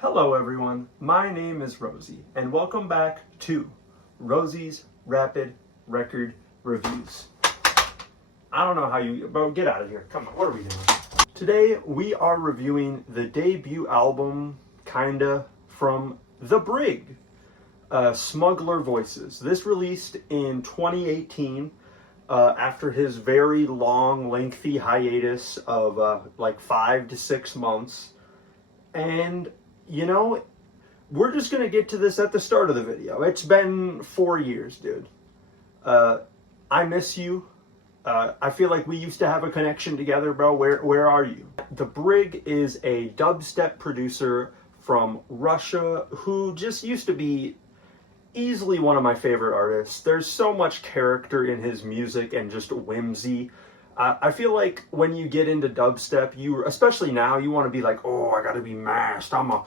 Hello everyone, my name is Rosie, and welcome back to Rosie's Rapid Record Reviews. I don't know how you, bro, get out of here. Come on, what are we doing? Today we are reviewing the debut album, kinda, from the Brig, Smuggler Voices. This released in 2018 after his very long, lengthy hiatus of like 5 to 6 months. And you know, we're just gonna get to this at the start of the video. It's been 4 years, dude. I miss you. I feel like we used to have a connection together, bro. Where are you? The Brig is a dubstep producer from Russia who just used to be easily one of my favorite artists. There's so much character in his music and just whimsy. I feel like when you get into dubstep, especially now, you want to be like, oh, I gotta be masked. I'm a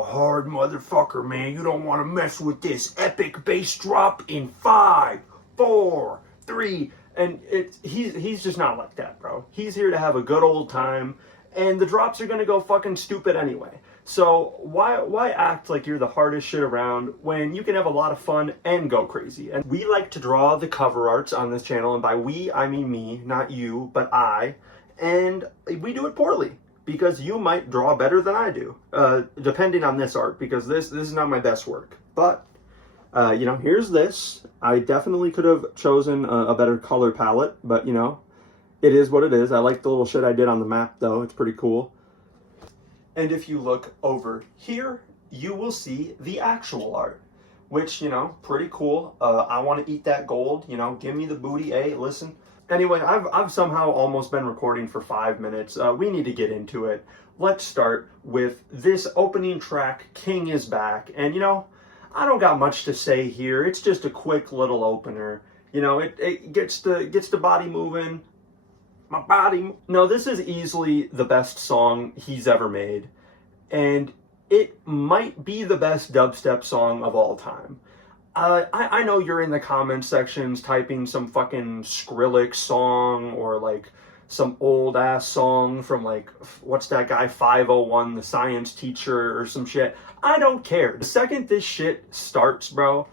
hard motherfucker, man. You don't want to mess with this epic bass drop in 5, 4, 3. And he's just not like that, bro. He's here to have a good old time, and the drops are gonna go fucking stupid anyway. So why act like you're the hardest shit around when you can have a lot of fun and go crazy? And we like to draw the cover arts on this channel, and by we, I mean me, not you, but I. And we do it poorly, because you might draw better than I do, depending on this art, because this is not my best work. But, you know, here's this. I definitely could have chosen a better color palette, but, you know, it is what it is. I like the little shit I did on the map, though. It's pretty cool. And if you look over here, you will see the actual art, which, you know, pretty cool. I want to eat that gold, you know, give me the booty, hey, listen. Anyway, I've somehow almost been recording for 5 minutes. We need to get into it. Let's start with this opening track, King is Back. And, you know, I don't got much to say here. It's just a quick little opener. You know, it gets the body moving. My body. No, this is easily the best song he's ever made, and it might be the best dubstep song of all time. I know you're in the comment sections typing some fucking Skrillex song or like some old ass song from like, what's that guy, 501, the science teacher or some shit. I don't care. The second this shit starts, bro,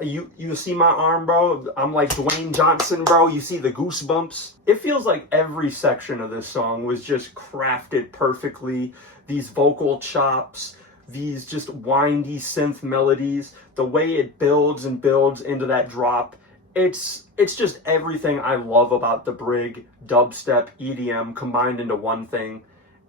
you see my arm, bro? I'm like Dwayne Johnson, bro. You see the goosebumps? It feels like every section of this song was just crafted perfectly. These vocal chops, these just windy synth melodies, the way it builds and builds into that drop. It's just everything I love about the Brig, dubstep, EDM combined into one thing.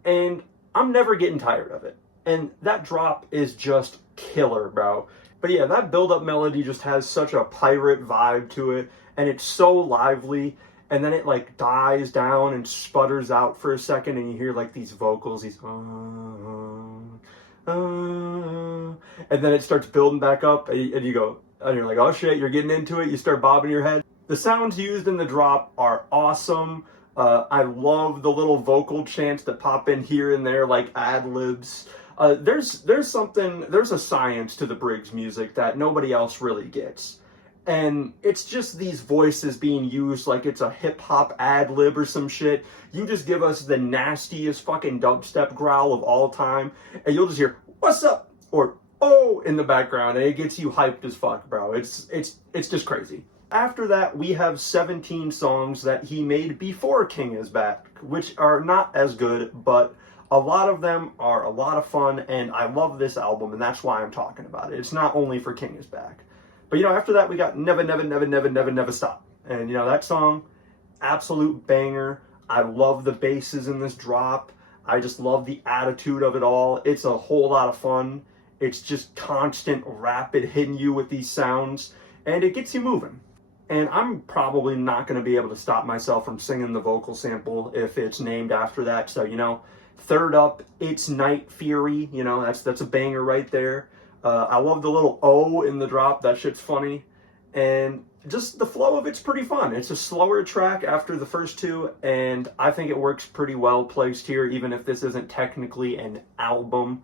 And I'm never getting tired of it. And that drop is just killer, bro. But yeah, that build-up melody just has such a pirate vibe to it, and it's so lively, and then it like dies down and sputters out for a second, and you hear like these vocals, these and then it starts building back up, and you go, and you're like, oh shit, you're getting into it, you start bobbing your head. The sounds used in the drop are awesome. I love the little vocal chants that pop in here and there like ad-libs. There's a science to the Brig's music that nobody else really gets. And it's just these voices being used like it's a hip-hop ad-lib or some shit. You just give us the nastiest fucking dubstep growl of all time, and you'll just hear, what's up? Or, oh, in the background, and it gets you hyped as fuck, bro. It's just crazy. After that, we have 17 songs that he made before King is Back, which are not as good, but a lot of them are a lot of fun, and I love this album, and that's why I'm talking about it. It's not only for King is Back. But, you know, after that, we got Never, Never, Never, Never, Never, Never Stop. And, you know, that song, absolute banger. I love the basses in this drop. I just love the attitude of it all. It's a whole lot of fun. It's just constant, rapid hitting you with these sounds, and it gets you moving. And I'm probably not going to be able to stop myself from singing the vocal sample if it's named after that. So, you know, third up, It's Night Fury. You know, that's a banger right there. I love the little O in the drop. That shit's funny. And just the flow of it's pretty fun. It's a slower track after the first two, and I think it works pretty well placed here, even if this isn't technically an album.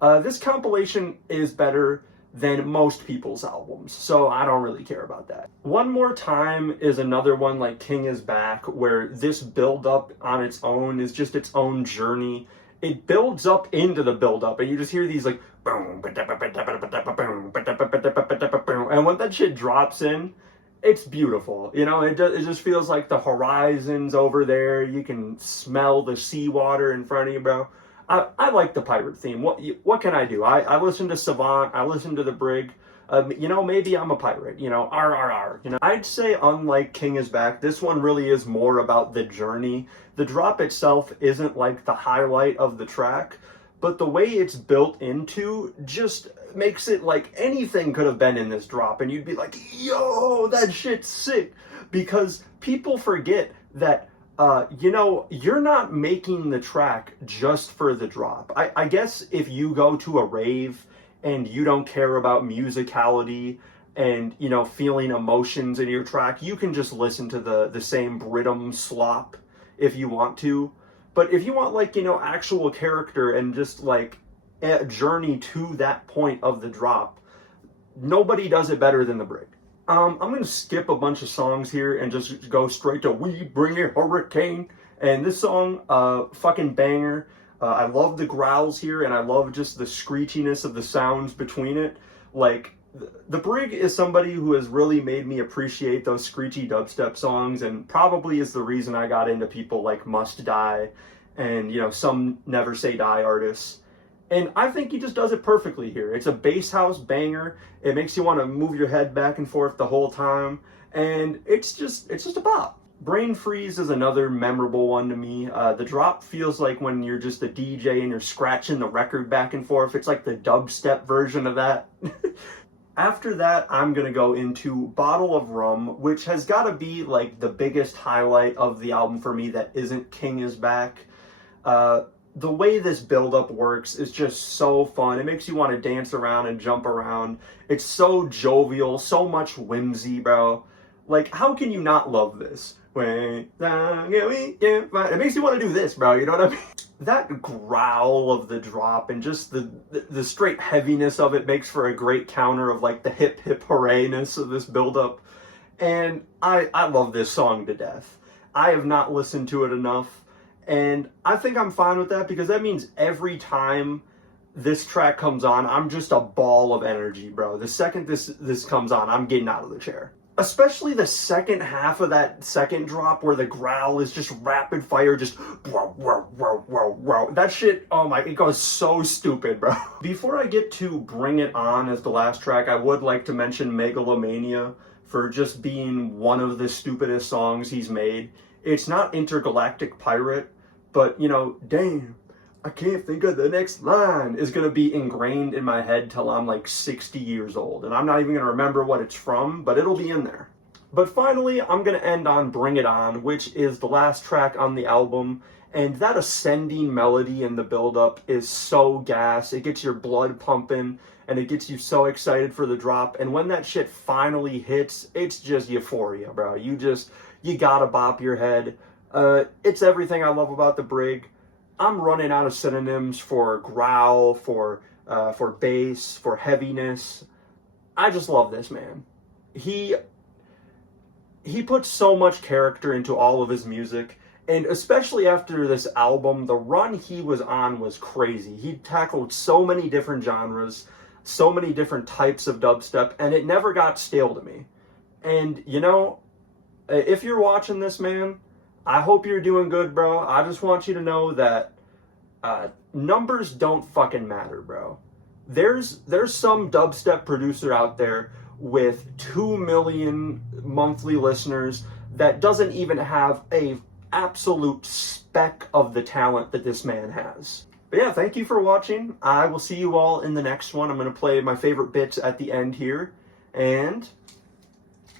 This compilation is better than most people's albums, so I don't really care about that. One More Time is another one like King is Back, where this build up on its own is just its own journey. it builds up into the build up, and you just hear these like boom, and when that shit drops in, it's beautiful. You know, it just feels like the horizon's over there. You can smell the seawater in front of you, bro. I like the pirate theme. What can I do? I listen to Savant. I listen to the Brig. You know, maybe I'm a pirate. You know, RRR. You know, I'd say unlike King is Back, this one really is more about the journey. The drop itself isn't like the highlight of the track, but the way it's built into just makes it like anything could have been in this drop, and you'd be like, yo, that shit's sick. Because people forget that you know, you're not making the track just for the drop. I guess if you go to a rave and you don't care about musicality and, you know, feeling emotions in your track, you can just listen to the same rhythm slop if you want to. But if you want, like, you know, actual character and just like a journey to that point of the drop, nobody does it better than the Brig. I'm going to skip a bunch of songs here and just go straight to We Bring a Hurricane. And this song, fucking banger. I love the growls here, and I love just the screechiness of the sounds between it. Like, the Brig is somebody who has really made me appreciate those screechy dubstep songs, and probably is the reason I got into people like Must Die and, you know, some Never Say Die artists. And I think he just does it perfectly here. It's a bass house banger. It makes you want to move your head back and forth the whole time. And it's just a bop. Brain Freeze is another memorable one to me. The drop feels like when you're just a DJ and you're scratching the record back and forth. It's like the dubstep version of that. After that, I'm going to go into Bottle of Rum, which has got to be like the biggest highlight of the album for me that isn't King is Back. The way this build-up works is just so fun. It makes you want to dance around and jump around. It's so jovial, so much whimsy, bro. Like, how can you not love this? It makes you want to do this, bro, you know what I mean? That growl of the drop and just the straight heaviness of it makes for a great counter of, like, the hip hooray-ness of this build-up. And I love this song to death. I have not listened to it enough. And I think I'm fine with that, because that means every time this track comes on, I'm just a ball of energy, bro. The second this comes on, I'm getting out of the chair. Especially the second half of that second drop where the growl is just rapid fire, just whoa, whoa, whoa, whoa, whoa. That shit, oh my, it goes so stupid, bro. Before I get to Bring It On as the last track, I would like to mention Megalomania for just being one of the stupidest songs he's made. It's not Intergalactic Pirate, but, you know, damn, I can't think of the next line is going to be ingrained in my head till I'm like 60 years old. And I'm not even going to remember what it's from, but it'll be in there. But finally, I'm going to end on Bring It On, which is the last track on the album. And that ascending melody in the build-up is so gas. It gets your blood pumping, and it gets you so excited for the drop. And when that shit finally hits, it's just euphoria, bro. You gotta bop your head. It's everything I love about the Brig. I'm running out of synonyms for growl, for bass, for heaviness. I just love this man. He puts so much character into all of his music, and especially after this album, the run he was on was crazy. He tackled so many different genres, so many different types of dubstep, and it never got stale to me. And, you know, if you're watching this, man, I hope you're doing good, bro. I just want you to know that numbers don't fucking matter, bro. There's some dubstep producer out there with 2 million monthly listeners that doesn't even have a absolute speck of the talent that this man has. But yeah, thank you for watching. I will see you all in the next one. I'm going to play my favorite bits at the end here. And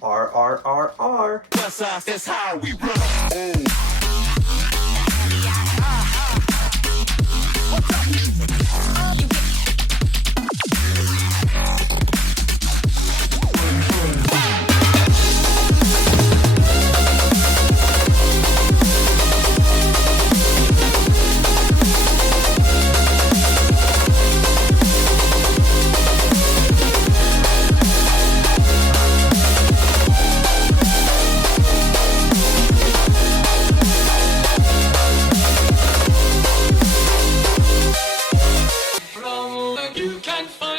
RRRR. That's how we roll. you can find